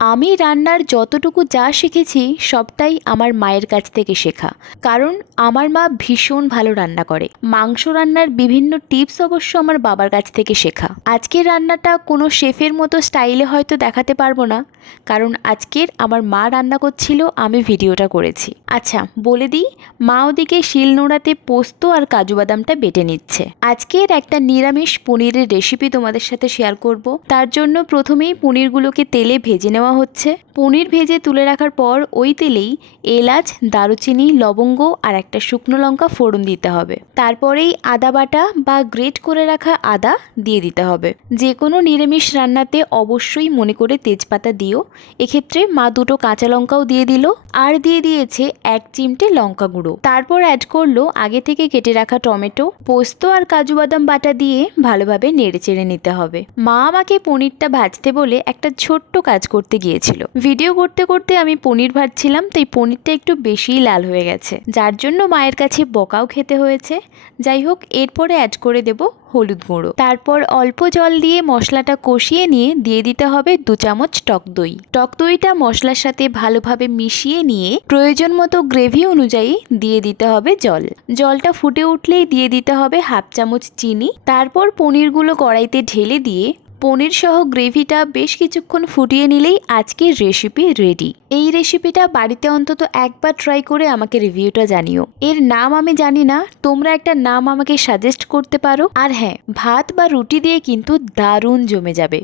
আমি রান্নার যতটুকু যা শিখেছি সবটাই আমার মায়ের কাছ থেকে শেখা। কারণ আমার মা ভীষণ ভালো রান্না করে। মাংস রান্নার বিভিন্ন টিপস অবশ্য আমার বাবার কাছ থেকে শেখা। আজকের রান্নাটা কোনো শেফের মতো স্টাইলে হয়তো দেখাতে পারবো না, কারণ আজকের আমার মা রান্না করছিল, আমি ভিডিওটা করেছি। আচ্ছা বলে দিই, মা ওদিকে শিলনোড়াতে পোস্ত আর কাজু বাদামটা বেটে নিচ্ছে। আজকের একটা নিরামিষ পনিরের রেসিপি তোমাদের সাথে শেয়ার করব। তার জন্য প্রথমেই পনিরগুলোকে তেলে ভেজে নেওয়া হচ্ছে। পনির ভেজে তুলে রাখার পর ওই তেলেই এলাচ, দারুচিনি, লবঙ্গ আর একটা শুকনো লঙ্কা ফোড়ন দিতে হবে। তারপরেই আদা বাটা বা গ্রেট করে রাখা আদা দিয়ে দিতে হবে। যে কোনো নিরামিষ রান্নাতে অবশ্যই মনে করে তেজপাতা দিও। এক্ষেত্রে মা দুটো কাঁচা লঙ্কাও দিয়ে দিল, আর দিয়ে দিয়েছে 1 চিমটে লঙ্কা গুঁড়ো। তারপর অ্যাড করলো আগে থেকে কেটে রাখা টমেটো, পোস্ত আর কাজু বাদাম বাটা দিয়ে ভালোভাবে নেড়ে চেড়ে নিতে হবে। মা আমাকে পনিরটা ভাজতে বলে একটা ছোট্ট কাজ করতে গিয়েছিল। ভিডিও করতে করতে আমি পনির ভাজছিলাম, তাই পনিরটা একটু বেশিই লাল হয়ে গেছে, যার জন্য মায়ের কাছে বকাও খেতে হয়েছে। যাই হোক, এরপরে অ্যাড করে দেব হলুদ গুঁড়ো। তারপর অল্প জল দিয়ে মশলাটা কষিয়ে নিয়ে দিয়ে দিতে হবে 2 চামচ টক দই। টক দইটা মশলার সাথে ভালোভাবে মিশিয়ে নিয়ে প্রয়োজন মতো গ্রেভি অনুযায়ী দিয়ে দিতে হবে জল। জলটা ফুটে উঠলেই দিয়ে দিতে হবে 1/2 চামচ চিনি। তারপর পনিরগুলো কড়াইতে ঢেলে দিয়ে পনির সহ গ্রেভিটা বেশ কিছুক্ষণ ফুটিয়ে নিলেই আজকের রেসিপি রেডি। এই রেসিপিটা বাড়িতে অন্তত একবার ট্রাই করে আমাকে রিভিউটা জানিও। এর নাম আমি জানি না, তোমরা একটা নাম আমাকে সাজেস্ট করতে পারো। আর হ্যাঁ, ভাত বা রুটি দিয়ে কিন্তু দারুণ জমে যাবে।